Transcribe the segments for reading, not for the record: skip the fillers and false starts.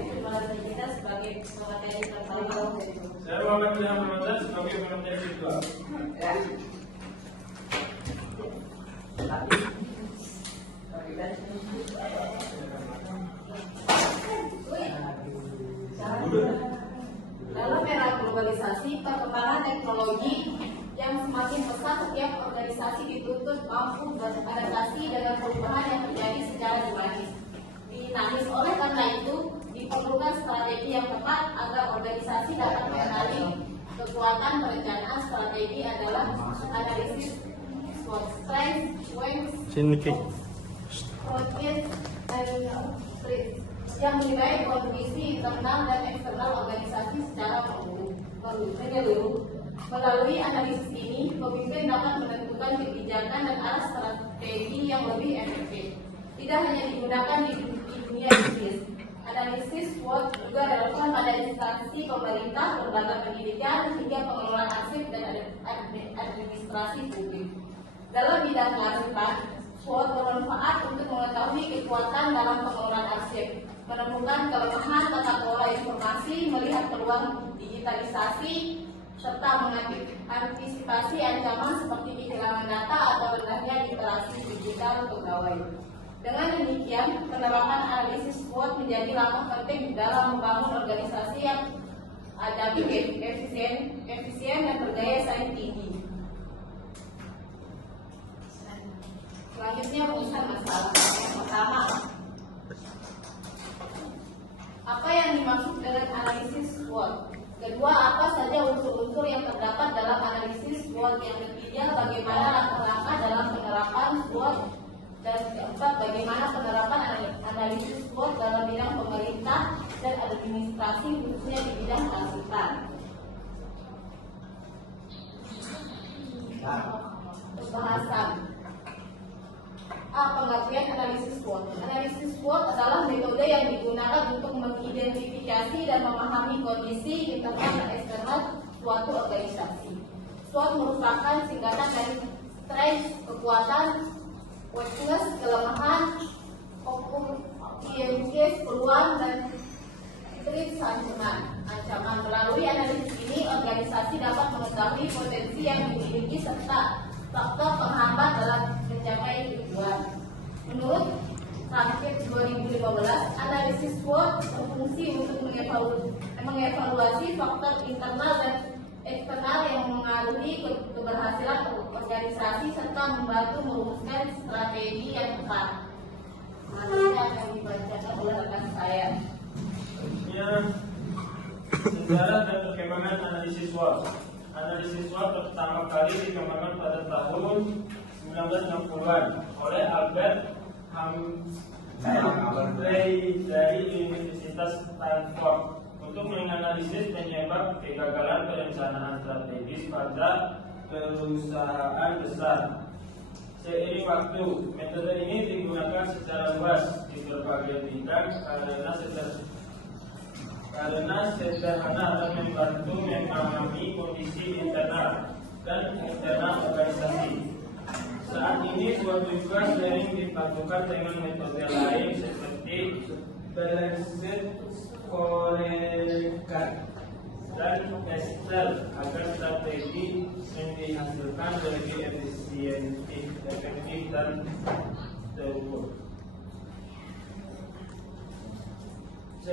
Terima kita sebagai pemateri pertama. Saya Muhammad Ilham Ramadan sebagai pemateri kedua. Dalam era globalisasi, perkembangan teknologi yang semakin pesat, setiap organisasi dituntut mampu beradaptasi dengan perubahan yang terjadi secara dinamis. Oleh karena itu, diperlukan strategi yang tepat agar organisasi dapat mengenali kekuatan. Perencanaan strategi adalah analisis SWOT, strength, weakness, approaches, dan traits yang menilai kondisi internal dan eksternal organisasi secara menyeluruh. Melalui analisis ini, pemimpin dapat menentukan kebijakan dan arah strategi yang lebih efektif. Tidak hanya digunakan di dunia bisnis, analisis SWOT juga dilakukan pada instansi pemerintah, lembaga pendidikan, hingga pengelolaan arsip dan administrasi publik. Dalam bidang kearifan, SWOT bermanfaat untuk mengetahui kekuatan dalam pengelolaan arsip, menemukan kelemahan tata kelola informasi, melihat peluang digitalisasi, serta mengantisipasi ancaman seperti kehilangan data atau rendahnya literasi digital pegawai. Dengan demikian, penerapan analisis SWOT menjadi langkah penting dalam membangun organisasi yang adaptif, efisien dan berdaya saing tinggi. Selanjutnya urusan masalah. Yang pertama, apa yang dimaksud dengan analisis SWOT? Kedua, apa saja unsur-unsur yang terdapat dalam analisis SWOT? Yang ketiga, bagaimana langkah-langkah dalam penerapan SWOT? Dan keempat, bagaimana penerapan analisis SWOT dalam bidang pemerintah dan administrasi, khususnya di bidang kearifan. Pembahasan. Pengertian analisis SWOT. Analisis SWOT adalah metode yang digunakan untuk mengidentifikasi dan memahami kondisi internal dan eksternal suatu organisasi. SWOT merupakan singkatan dari strength, kekuatan, weakness, kelemahan, opportunities, peluang, dan traits, ancaman. Melalui analisis ini, organisasi dapat mengetahui potensi yang dimiliki serta faktor penghambat dalam mencapai tujuan. Menurut Transkrip 2015, analisis SWOT berfungsi untuk mengevaluasi faktor internal dan eksternal yang mengaruhi keberhasilan organisasi serta membantu merumuskan strategi yang tepat. Nantinya akan dibacakan oleh rekan saya. Sejarah dan perkembangan analisis SWOT. Analisis SWOT pertama kali dikembangkan pada tahun 1960-an oleh Albert Humphrey dari Universitas Stanford untuk menganalisis penyebab kegagalan perencanaan strategis pada perusahaan besar. Seiring waktu, metode ini digunakan secara luas di berbagai bidang karena sederhana dan membantu memahami kondisi internal dan eksternal organisasi. Saat ini SWOT juga sering dipadukan dengan metode lain seperti Balanced Scorecard dan Excel agar strategi yang dihasilkan lebih efektif dan terukur. C.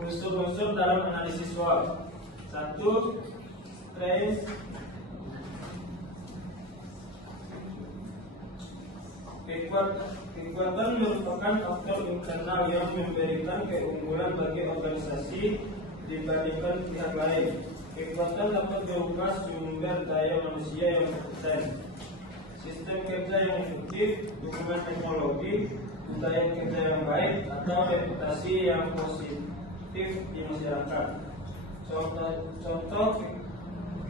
Unsur-unsur dalam analisis SWOT. 1. Strength. Kekuatan merupakan faktor internal yang memberikan keunggulan bagi organisasi dibandingkan pihak lain. Kekuatan dapat berupa sumber daya manusia yang kompeten, sistem kerja yang efektif, dukungan teknologi, budaya kerja yang baik, atau reputasi yang positif di masyarakat. Contoh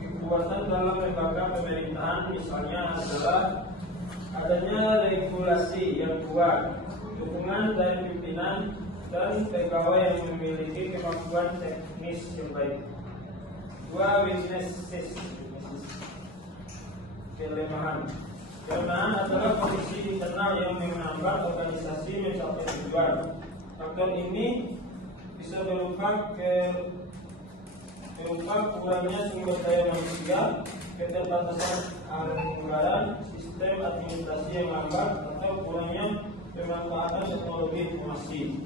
kekuatan dalam lembaga pemerintahan misalnya adalah adanya regulasi yang kuat, dukungan dari pimpinan dan pegawai yang memiliki kemampuan teknis yang baik. 2. Weaknesses. Kelemahan adalah kondisi internal yang menghambat organisasi mencapai tujuan. Faktor ini bisa berupa kurangnya sumber daya manusia, keterbatasan anggaran, sistem administrasi yang lambat, atau kurangnya pemanfaatan teknologi informasi.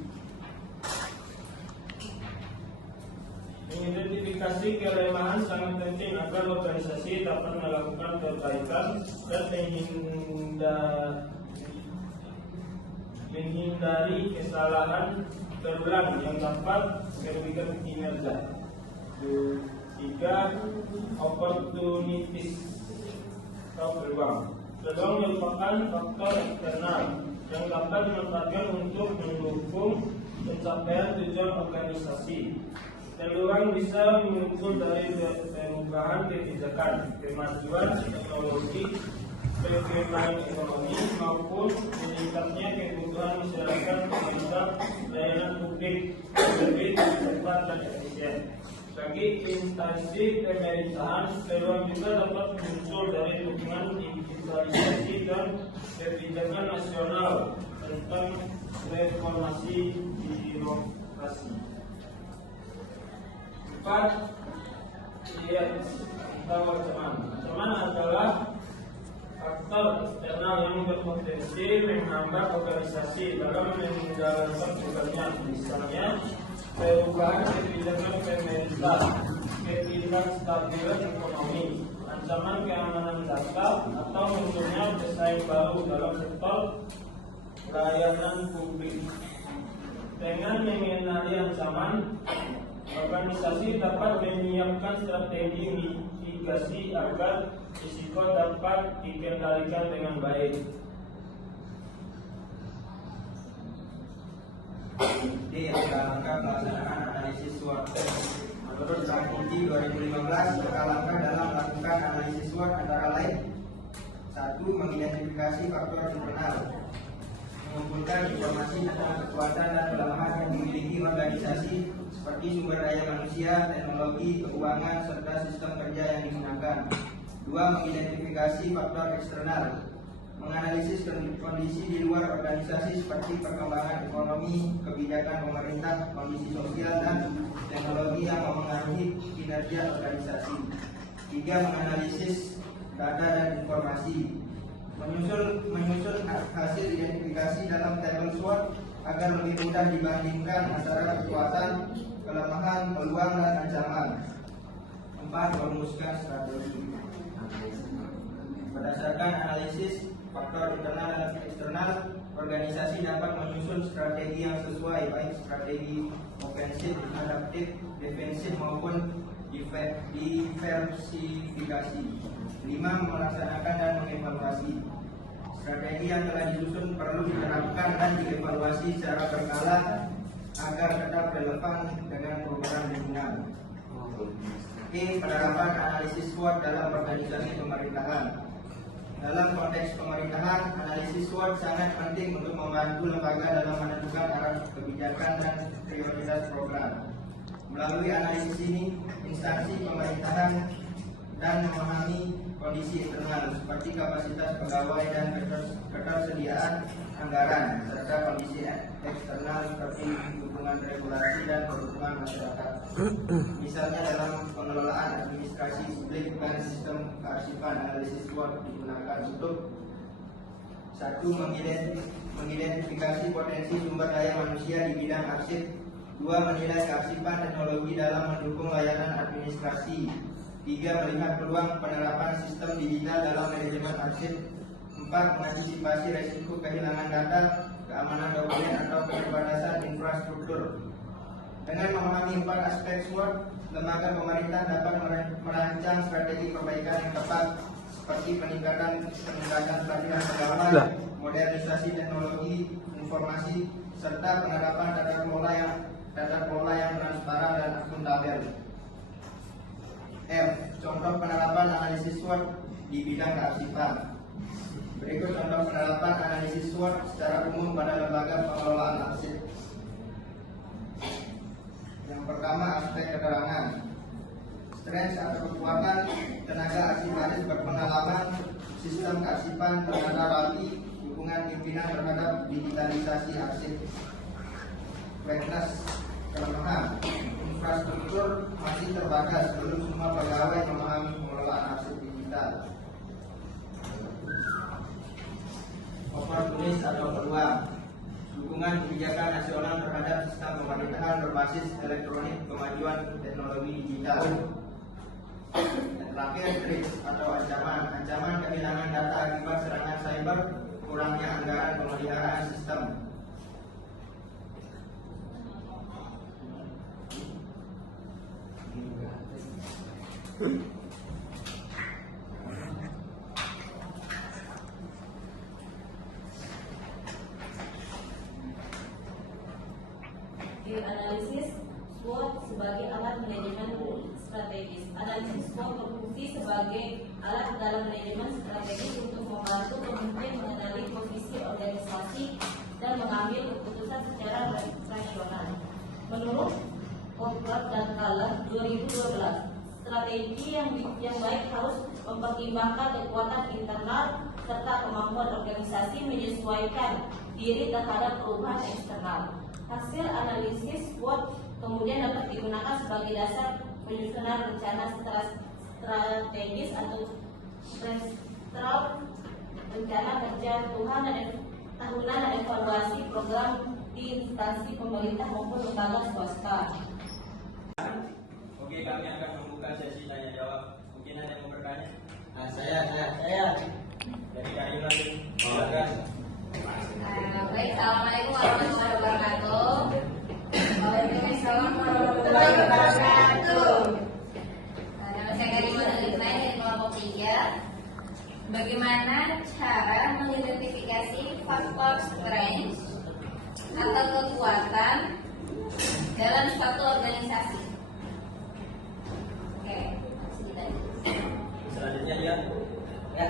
Mengidentifikasi kelemahan sangat penting agar organisasi dapat melakukan perbaikan dan menghindari kesalahan terulang yang dapat merugikan kinerja. 3. Opportunities atau peluang. Peluang merupakan faktor eksternal yang dapat dimanfaatkan untuk mendukung pencapaian tujuan organisasi. Peluang bisa muncul dari perubahan kebijakan, kemajuan teknologi, perkembangan ekonomi, maupun meningkatnya kebutuhan masyarakat tentang layanan publik lebih cepat dan efisien. Bagi instansi pemerintahan, peluang juga dapat muncul dari dukungan digitalisasi dan kebijakan nasional tentang reformasi birokrasi. 4. Lihat tentang ancaman. Ancaman adalah faktor eksternal yang berpotensi menghambat organisasi dalam menjalankan tugasnya, misalnya perubahan kebijakan pemerintah, ketidakstabilan ekonomi, ancaman keamanan data, atau munculnya pesaing baru dalam sektor layanan publik. Dengan mengenali ancaman, organisasi dapat menyiapkan strategi mitigasi agar risiko dapat dikendalikan dengan baik. D. Langkah melaksanakan analisis SWOT. Menurut Strategi 2015, langkah dalam melakukan analisis SWOT antara lain: 1. Mengidentifikasi faktor internal, mengumpulkan informasi tentang kekuatan dan kelemahan yang dimiliki organisasi seperti sumber daya manusia, teknologi, keuangan, serta sistem kerja yang digunakan. 2. Mengidentifikasi faktor eksternal, menganalisis kondisi di luar organisasi seperti perkembangan ekonomi, kebijakan pemerintah, kondisi sosial, dan teknologi yang mempengaruhi kinerja organisasi. 3. Menganalisis data dan informasi, menyusun hasil identifikasi dalam tabel SWOT agar lebih mudah dibandingkan antara kekuatan, kelemahan, peluang, dan ancaman. 4. Merumuskan strategi. Berdasarkan analisis faktor internal dan eksternal, organisasi dapat menyusun strategi yang sesuai, baik strategi ofensif, adaptif, defensif maupun diversifikasi. 5. Melaksanakan dan mengevaluasi. Strategi yang telah disusun perlu diterapkan dan dievaluasi secara berkala agar tetap relevan dengan perubahan lingkungan. E. Penerapan analisis SWOT dalam organisasi pemerintahan. Dalam konteks pemerintahan, analisis SWOT sangat penting untuk membantu lembaga dalam menentukan arah kebijakan dan prioritas program. Melalui analisis ini, instansi pemerintahan dan memahami kondisi internal seperti kapasitas pegawai dan ketersediaan anggaran, serta kondisi eksternal seperti dukungan regulasi dan dukungan masyarakat. Misalnya dalam pengelolaan administrasi publik dan sistem kearsipan, analisis SWOT digunakan untuk: 1. Mengidentifikasi potensi sumber daya manusia di bidang arsip. 2. Menilai kearsipan teknologi dalam mendukung layanan administrasi. 3. Melihat peluang penerapan sistem digital dalam manajemen arsip. 4. Mengantisipasi resiko kehilangan data, keamanan dokumen, atau keterbatasan infrastruktur. Dengan memahami 4 aspek SWOT, lembaga pemerintah dapat merancang strategi perbaikan yang tepat, seperti peningkatan pelatihan pegawai, modernisasi teknologi informasi, serta penerapan tata kelola yang transparan dan akuntabel. F. Contoh penerapan analisis SWOT di bidang kearsipan. Berikut contoh penerapan analisis SWOT secara umum pada lembaga pengelolaan arsip. Yang pertama, aspek keterangan. Strength atau kekuatan tenaga arsiparis berpengalaman, sistem kearsipan ternata rapi, dukungan pimpinan terhadap digitalisasi arsip. Weakness, kelemahan. Infrastruktur masih terbatas, belum semua pegawai memahami pengelolaan arsip digital. Oportunis atau peluang, dukungan kebijakan nasional terhadap sistem pemerintahan berbasis elektronik, kemajuan teknologi digital. Dan terakhir, threat atau ancaman kehilangan data akibat serangan cyber, kurangnya anggaran pemeliharaan sistem. Analisis SWOT sebagai alat manajemen strategis. Analisis SWOT berfungsi sebagai alat dalam manajemen strategis untuk membantu pemimpin mengenali posisi organisasi dan mengambil keputusan secara rasional. Menurut Poplar dan Kaller 2012, strategi yang baik harus mempertimbangkan kekuatan internal serta kemampuan organisasi menyesuaikan diri terhadap perubahan eksternal. Hasil analisis SWOT kemudian dapat digunakan sebagai dasar penyusunan rencana strategis atau rencana kerja tahunan dan evaluasi program di instansi pemerintah maupun lembaga swasta. Oke, kami akan membuka sesi tanya jawab. Mungkin ada yang mau bertanya? Saya. Dari Kayu lagi. Silakan. Baik, assalamualaikum warahmatullahi wabarakatuh. Waalaikumsalam warahmatullahi wabarakatuh. Nama saya Karima dari kelompok 3. Bagaimana cara mengidentifikasi faktor strength atau kekuatan dalam suatu organisasi? Oke, segitu aja. Selanjutnya dia. Ya,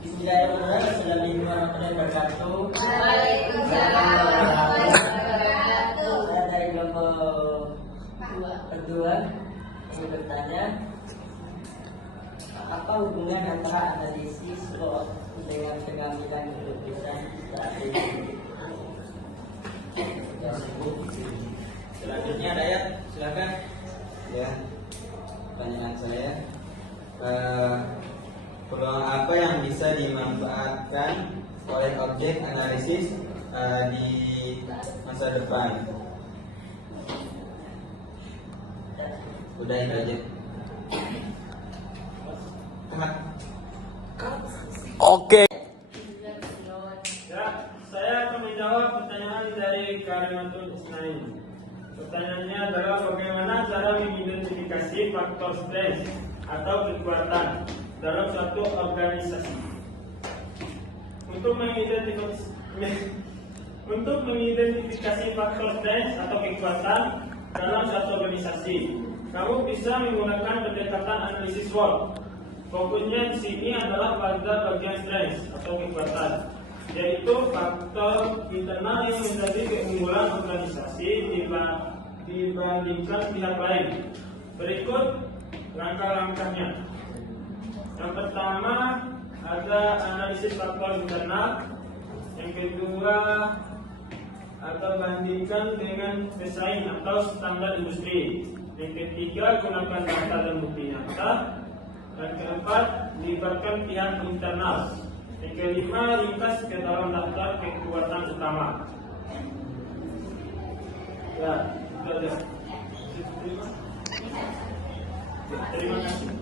bismillahirrahmanirrahim. Assalamualaikum warahmatullahi wabarakatuh. Waalaikumsalam warahmatullahi wabarakatuh. Saya dari kelompok kedua ingin bertanya, apa hubungan antara analisis SWOT dengan pengambilan keputusan strategi? Selanjutnya Dayat, silakan. Ya, pertanyaan saya, peluang apa yang bisa dimanfaatkan oleh objek analisis di masa depan? Udah itu aja. Ya, saya akan menjawab pertanyaan dari Karimatul Isnain. Pertanyaannya adalah bagaimana cara mengidentifikasi faktor strength atau kekuatan dalam suatu organisasi. Untuk mengidentifikasi faktor strength atau kekuatan dalam suatu organisasi, kamu bisa menggunakan pendekatan analisis SWOT. Fokusnya di sini adalah pada bagian strength atau kekuatan, yaitu faktor internal yang menjadi keunggulan organisasi dibandingkan pihak lain. Berikut langkah-langkahnya. Yang pertama ada analisis faktor internal. Yang kedua atau bandingkan dengan pesaing atau standar industri. Yang ketiga gunakan data dan bukti nyata. Dan keempat libatkan pihak internal. Yang kelima ringkas ke dalam daftar kekuatan utama. Ya, itu aja. Terima kasih.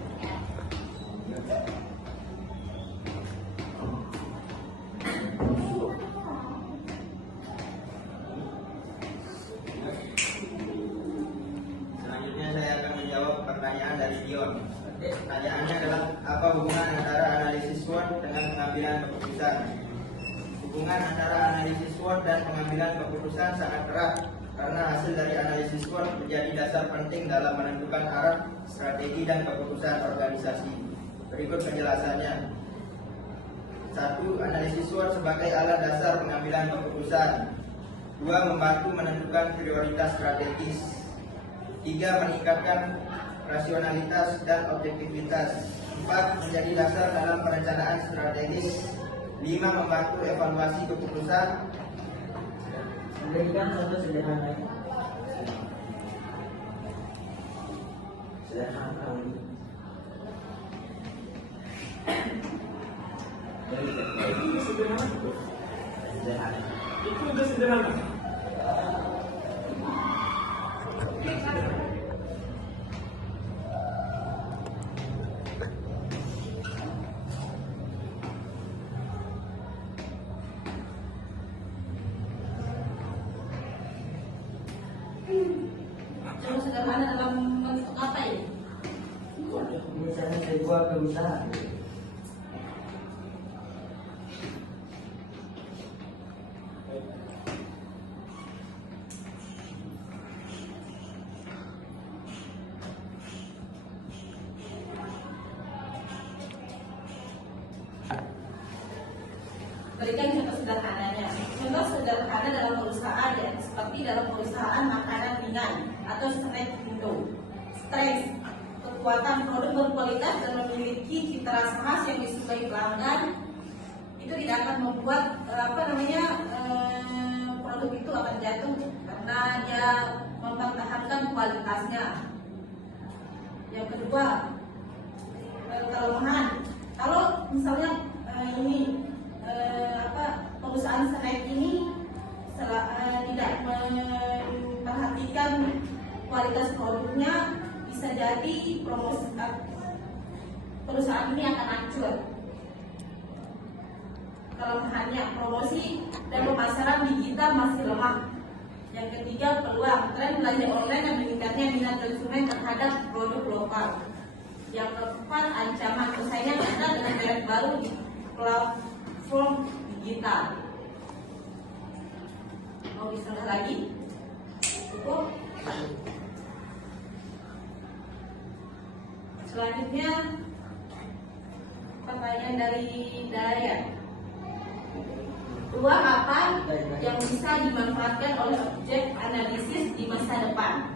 Selanjutnya saya akan menjawab pertanyaan dari Dion. Pertanyaannya adalah apa hubungan antara analisis SWOT dengan pengambilan keputusan? Hubungan antara analisis SWOT dan pengambilan keputusan sangat erat karena hasil dari analisis SWOT menjadi dasar penting dalam menentukan arah, strategi dan keputusan organisasi. Berikut penjelasannya. 1. Analisis SWOT sebagai alat dasar pengambilan keputusan. 2. Membantu menentukan prioritas strategis. 3. Meningkatkan rasionalitas dan objektivitas. 4. Menjadi dasar dalam perencanaan strategis. 5. Membantu evaluasi keputusan. Berikan satu sederhana. sederhana. Itu sederhana itu. Sederhana. Itu udah sederhana. Yang sederhana dalam bentuk apa ini? Misalnya sebuah perusahaan. Berikan contoh sederhananya. Contoh sederhana dalam perusahaan ya, seperti dalam perusahaan makanan ringan atau snack Indo. Strength, kekuatan produk berkualitas dan memiliki cita rasa khas yang disukai pelanggan itu tidak akan membuat produk itu akan jatuh karena dia mempertahankan kualitasnya. Yang kedua, kelemahan. Kalau misalnya perusahaan snack ini tidak memperhatikan kualitas produknya, bisa jadi perusahaan ini akan hancur. Kelemahannya, promosi dan pemasaran digital masih lemah. Yang ketiga, peluang. Tren belanja online dan meningkatnya minat konsumen terhadap produk lokal. Yang keempat, ancaman persaingan ketat dengan merek baru di platform digital. Mau disalah lagi? Cukup. Selanjutnya pertanyaan dari Daya. Peluang apa yang bisa dimanfaatkan oleh objek analisis di masa depan?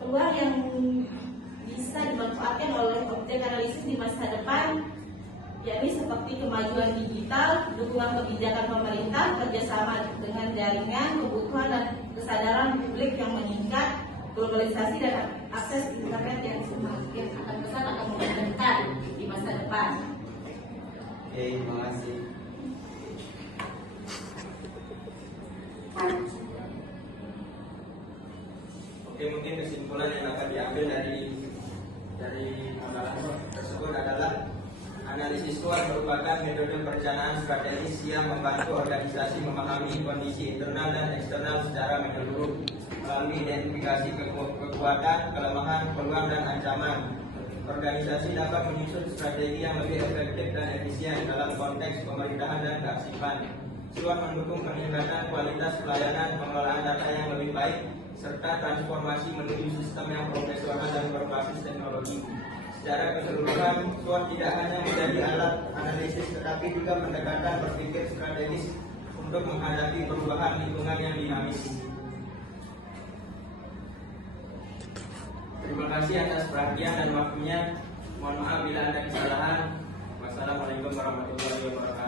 Peluang yang bisa dimanfaatkan oleh objek analisis di masa depan yakni seperti kemajuan digital, dukungan kebijakan pemerintah, kerjasama dengan jaringan, kebutuhan dan kesadaran publik yang meningkat, globalisasi dan akses internet yang semakin akan besar akan memungkinkan di masa depan. Oke, terima kasih. Oke, mungkin kesimpulan yang akan diambil dari pembahasan tersebut adalah analisis SWOT merupakan metode perencanaan strategis yang membantu organisasi memahami kondisi internal dan eksternal secara menyeluruh melalui identifikasi kekuatan, kelemahan, peluang, dan ancaman. Organisasi dapat menyusun strategi yang lebih efektif dan efisien dalam konteks pemerintahan dan kearsipan. SWOT mendukung peningkatan kualitas pelayanan, pengelolaan data yang lebih baik, serta transformasi menuju sistem yang profesional dan berbasis teknologi. Secara keseluruhan, SWOT tidak hanya menjadi alat analisis, tetapi juga pendekatan berpikir strategis untuk menghadapi perubahan lingkungan yang dinamis. Terima kasih atas perhatian dan waktunya. Mohon maaf bila ada kesalahan. Wassalamualaikum warahmatullahi wabarakatuh.